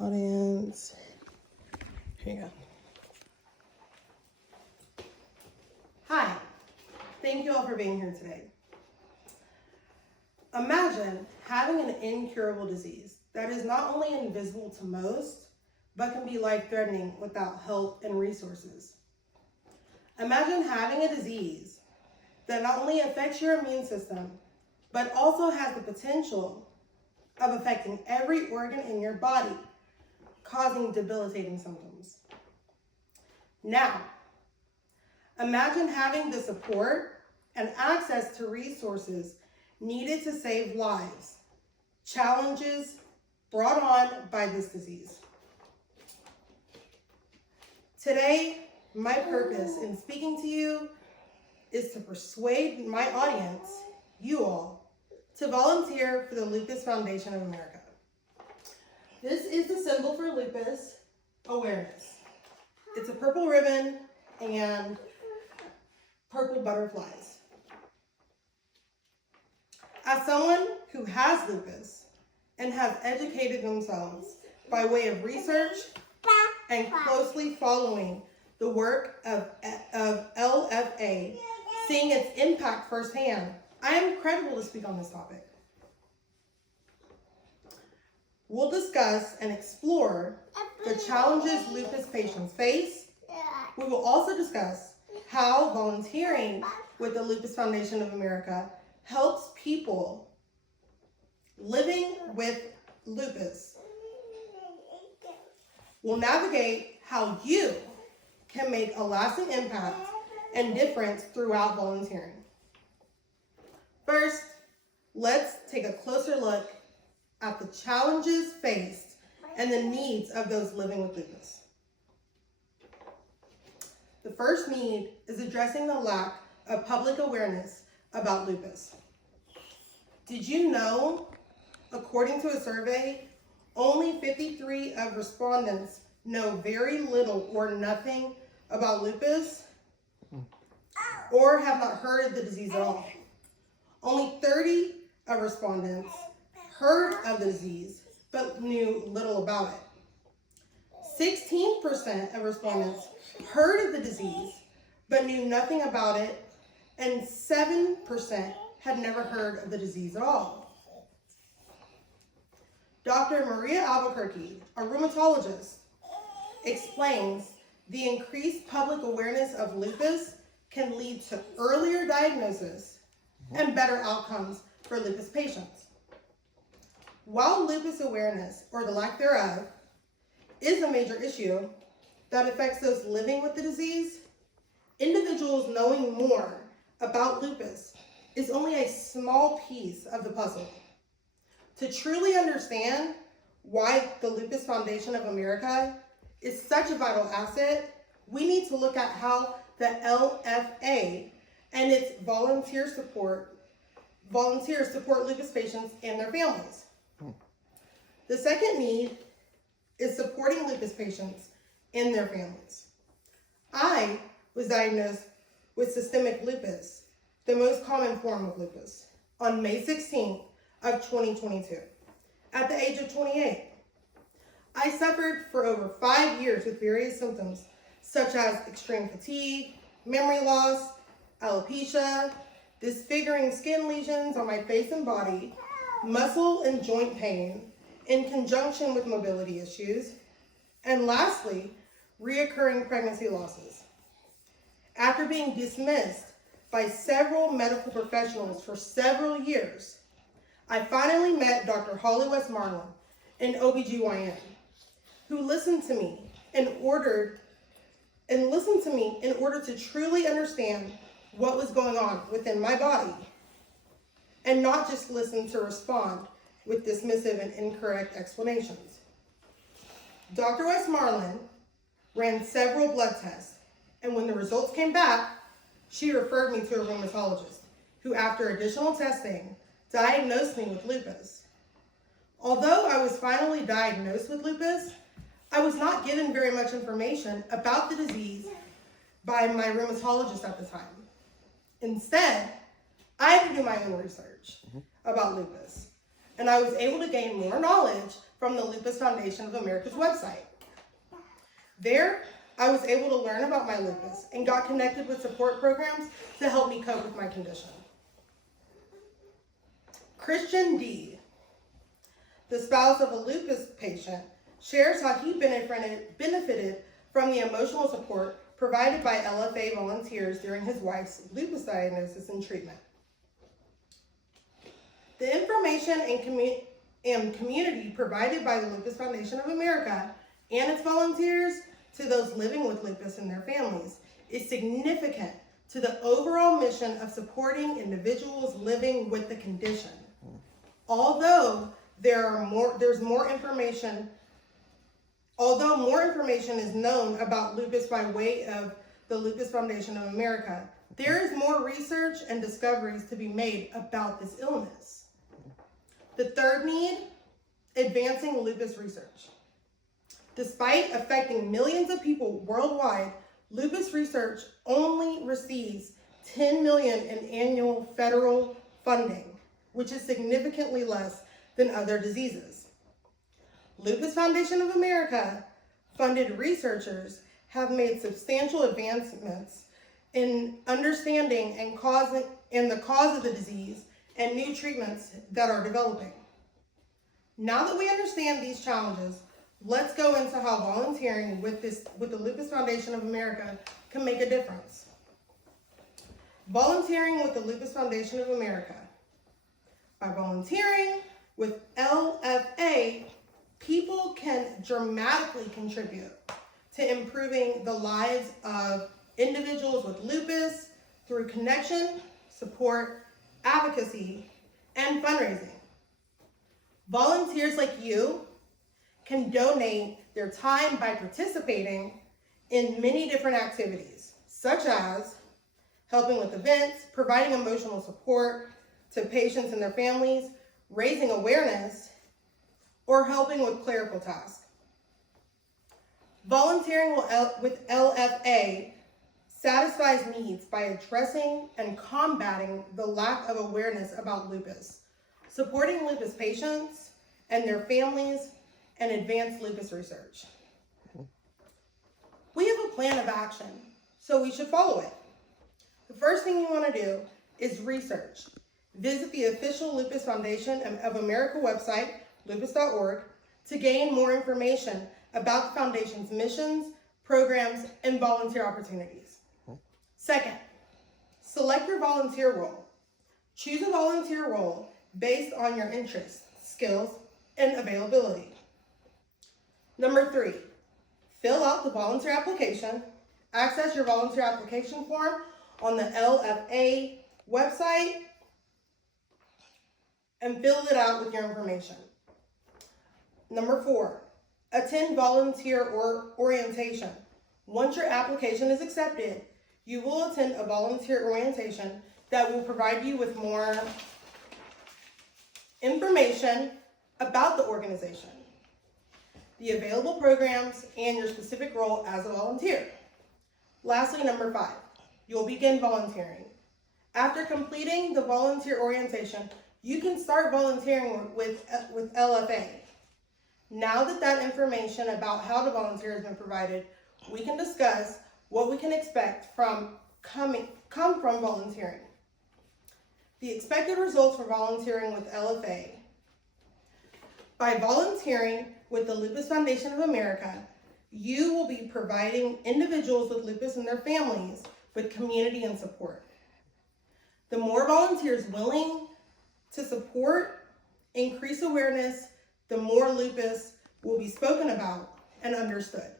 audience. Here you go. Hi, thank you all for being here today. Imagine having an incurable disease that is not only invisible to most, but can be life-threatening without help and resources. Imagine having a disease that not only affects your immune system, but also has the potential of affecting every organ in your body, causing debilitating symptoms. Now, imagine having the support and access to resources needed to save lives, challenges brought on by this disease. Today, my purpose in speaking to you is to persuade my audience, you all, to volunteer for the Lupus Foundation of America. This is the symbol for lupus awareness. It's a purple ribbon and purple butterflies. As someone who has lupus and has educated themselves by way of research and closely following the work of LFA, seeing its impact firsthand, I am credible to speak on this topic. We'll discuss and explore the challenges lupus patients face. We will also discuss how volunteering with the Lupus Foundation of America helps people living with lupus. We'll navigate how you can make a lasting impact and difference throughout volunteering. First, let's take a closer look at the challenges faced and the needs of those living with lupus. The first need is addressing the lack of public awareness about lupus. Did you know, according to a survey, only 53% of respondents know very little or nothing about lupus or have not heard of the disease at all? Only 30% of respondents heard of the disease but knew little about it. 16% of respondents heard of the disease but knew nothing about it, and 7% had never heard of the disease at all. Dr. Maria Albuquerque, a rheumatologist, explains the increased public awareness of lupus can lead to earlier diagnosis and better outcomes for lupus patients. While lupus awareness, or the lack thereof, is a major issue that affects those living with the disease, individuals knowing more about lupus is only a small piece of the puzzle. To truly understand why the Lupus Foundation of America is such a vital asset, we need to look at how the LFA and its volunteers support lupus patients and their families. The second need is supporting lupus patients and their families. I was diagnosed with systemic lupus, the most common form of lupus, on May 16th of 2022, at the age of 28. I suffered for over 5 years with various symptoms such as extreme fatigue, memory loss, alopecia, disfiguring skin lesions on my face and body, muscle and joint pain in conjunction with mobility issues, and lastly, reoccurring pregnancy losses. After being dismissed by several medical professionals for several years, I finally met Dr. Holly Westmoreland, an OBGYN, who listened to me in order to truly understand what was going on within my body, and not just listen to respond with dismissive and incorrect explanations. Dr. Westmoreland ran several blood tests, and when the results came back, she referred me to a rheumatologist, who after additional testing, diagnosed me with lupus. Although I was finally diagnosed with lupus, I was not given very much information about the disease by my rheumatologist at the time. Instead, I had to do my own research about lupus. and I was able to gain more knowledge from the Lupus Foundation of America's website. There, I was able to learn about my lupus and got connected with support programs to help me cope with my condition. Christian D., the spouse of a lupus patient, shares how he benefited from the emotional support provided by LFA volunteers during his wife's lupus diagnosis and treatment. The information and community provided by the Lupus Foundation of America and its volunteers to those living with lupus and their families is significant to the overall mission of supporting individuals living with the condition. Although more information is known about lupus by way of the Lupus Foundation of America, there is more research and discoveries to be made about this illness. The third need, advancing lupus research. Despite affecting millions of people worldwide, lupus research only receives $10 million in annual federal funding, which is significantly less than other diseases. Lupus Foundation of America funded researchers have made substantial advancements in understanding the cause of the disease and new treatments that are developing. Now that we understand these challenges, let's go into how volunteering with the Lupus Foundation of America can make a difference. Volunteering with the Lupus Foundation of America. By volunteering with LFA, people can dramatically contribute to improving the lives of individuals with lupus through connection, support, advocacy, and fundraising. Volunteers like you can donate their time by participating in many different activities, such as helping with events, providing emotional support to patients and their families, raising awareness, or helping with clerical tasks. Volunteering with LFA satisfies needs by addressing and combating the lack of awareness about lupus, supporting lupus patients and their families, and advance lupus research. We have a plan of action, so we should follow it. The first thing you want to do is research. Visit the official Lupus Foundation of America website, lupus.org, to gain more information about the foundation's missions, programs, and volunteer opportunities. Second, select your volunteer role. Choose a volunteer role based on your interests, skills, and availability. Number 3, fill out the volunteer application. Access your volunteer application form on the LFA website and fill it out with your information. Number 4, attend volunteer orientation. Once your application is accepted, you will attend a volunteer orientation that will provide you with more information about the organization, the available programs, and your specific role as a volunteer. Lastly, number 5, you'll begin volunteering. After completing the volunteer orientation, you can start volunteering with LFA. Now that information about how to volunteer has been provided, we can discuss what we can expect come from volunteering. The expected results for volunteering with LFA. By volunteering with the Lupus Foundation of America, you will be providing individuals with lupus and their families with community and support. The more volunteers willing to support, increase awareness, the more lupus will be spoken about and understood,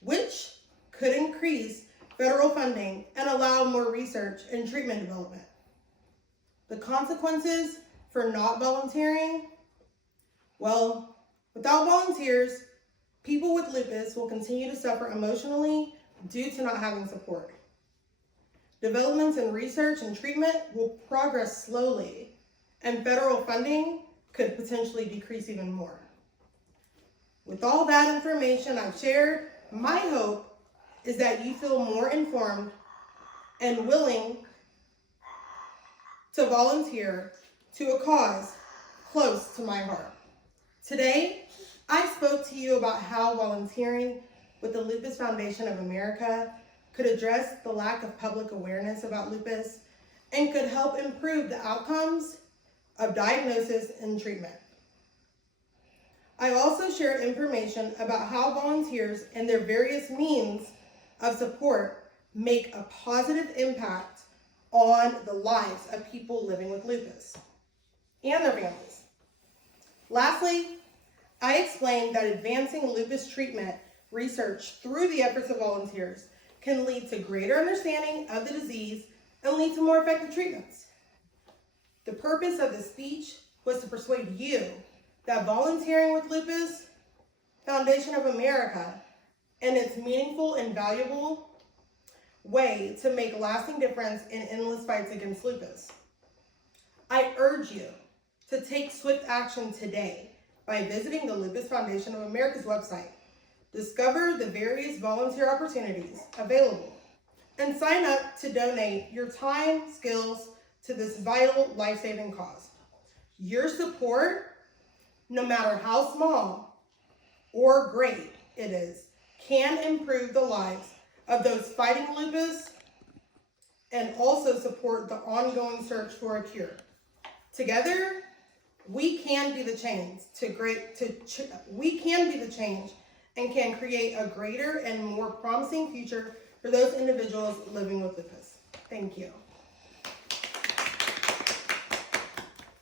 which could increase federal funding and allow more research and treatment development. The consequences for not volunteering? Well, without volunteers, people with lupus will continue to suffer emotionally due to not having support. Developments in research and treatment will progress slowly, and federal funding could potentially decrease even more. With all that information I've shared, my hope is that you feel more informed and willing to volunteer to a cause close to my heart. Today, I spoke to you about how volunteering with the Lupus Foundation of America could address the lack of public awareness about lupus and could help improve the outcomes of diagnosis and treatment. I also shared information about how volunteers and their various means of support make a positive impact on the lives of people living with lupus and their families. Lastly, I explained that advancing lupus treatment research through the efforts of volunteers can lead to greater understanding of the disease and lead to more effective treatments. The purpose of this speech was to persuade you that volunteering with Lupus Foundation of America and its meaningful and valuable way to make lasting difference in endless fights against lupus. I urge you to take swift action today by visiting the Lupus Foundation of America's website. Discover the various volunteer opportunities available and sign up to donate your time, skills to this vital life-saving cause. Your support, no matter how small or great it is, can improve the lives of those fighting lupus and also support the ongoing search for a cure. Together, we can be the change and can create a greater and more promising future for those individuals living with lupus. Thank you.